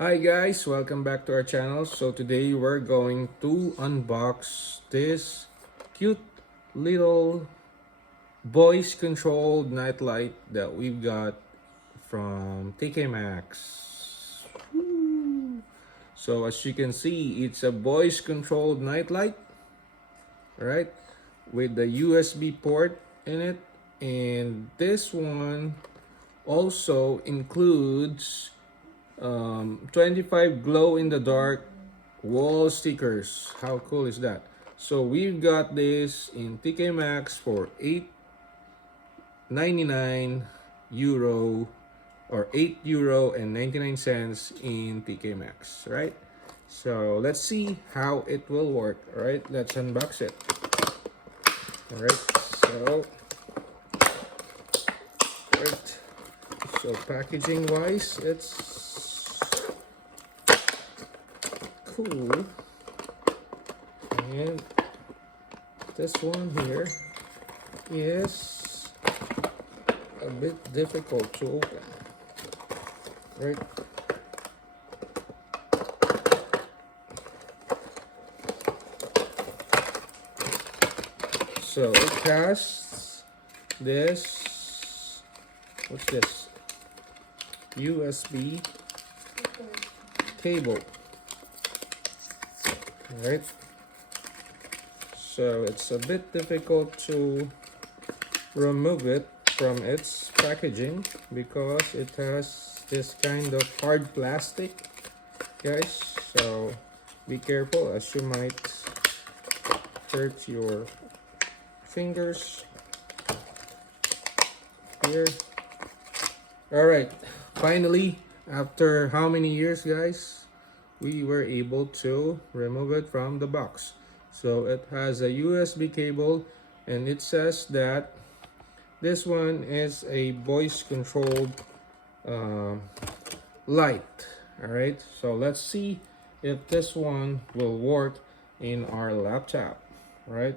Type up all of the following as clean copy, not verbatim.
Hi guys, welcome back to our channel. So today we're going to unbox this cute little voice controlled nightlight that we've got from TK Maxx. Woo! So as you can see, it's a voice controlled nightlight, right? With the USB port in it. And this one also includes 25 glow in the dark wall stickers. How cool is that? So we've got this in TK Maxx for 8.99 euro, or €8 and 99 cents in TK Maxx, right? So let's see how it will work. All right, let's unbox it. All right, so right, so packaging wise, it's cool. And this one here is a bit difficult to open, right? So it has this, what's this? USB cable, right? So it's a bit difficult to remove it from its packaging because it has this kind of hard plastic, guys. So be careful, as you might hurt your fingers here. All right, finally, after how many years, guys, we were able to remove it from the box. So it has a USB cable, and it says that this one is a voice controlled uh, light. All right, so let's see if this one will work in our laptop. Right?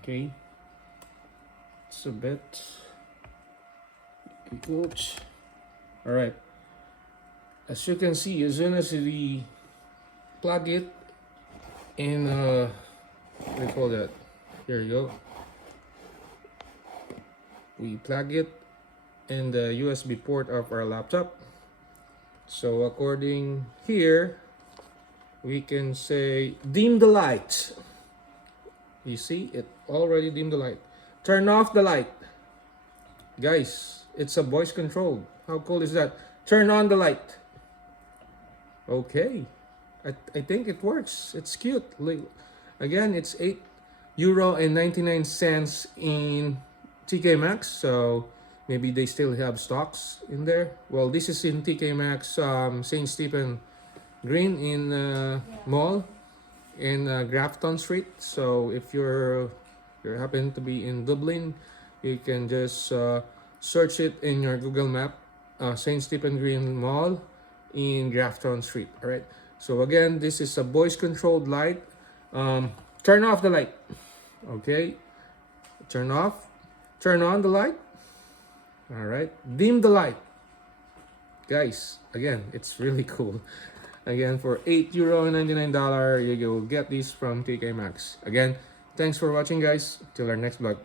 Okay, it's a bit difficult. All right, as you can see, as soon as we plug it in, what do you call that? Here you go. We plug it in the USB port of our laptop. So according here, we can say dim the light. You see, it already dimmed the light. Turn off the light. Guys, it's a voice controlled. How cool is that? Turn on the light. Okay. I think it works. It's cute. Again, it's €8 and 99 cents in TK Maxx. So maybe they still have stocks in there. Well, this is in TK Maxx, St. Stephen Green in mall in Grafton Street. So if you happen to be in Dublin, you can just search it in your Google Map, St. Stephen Green Mall in Grafton Street. All right. So again, this is a voice controlled light. Turn off the light. Okay. Turn off. Turn on the light. All right. Dim the light. Guys, again, it's really cool. Again, for €8 and 99, you will get this from TK Maxx. Again, thanks for watching, guys. Till our next vlog.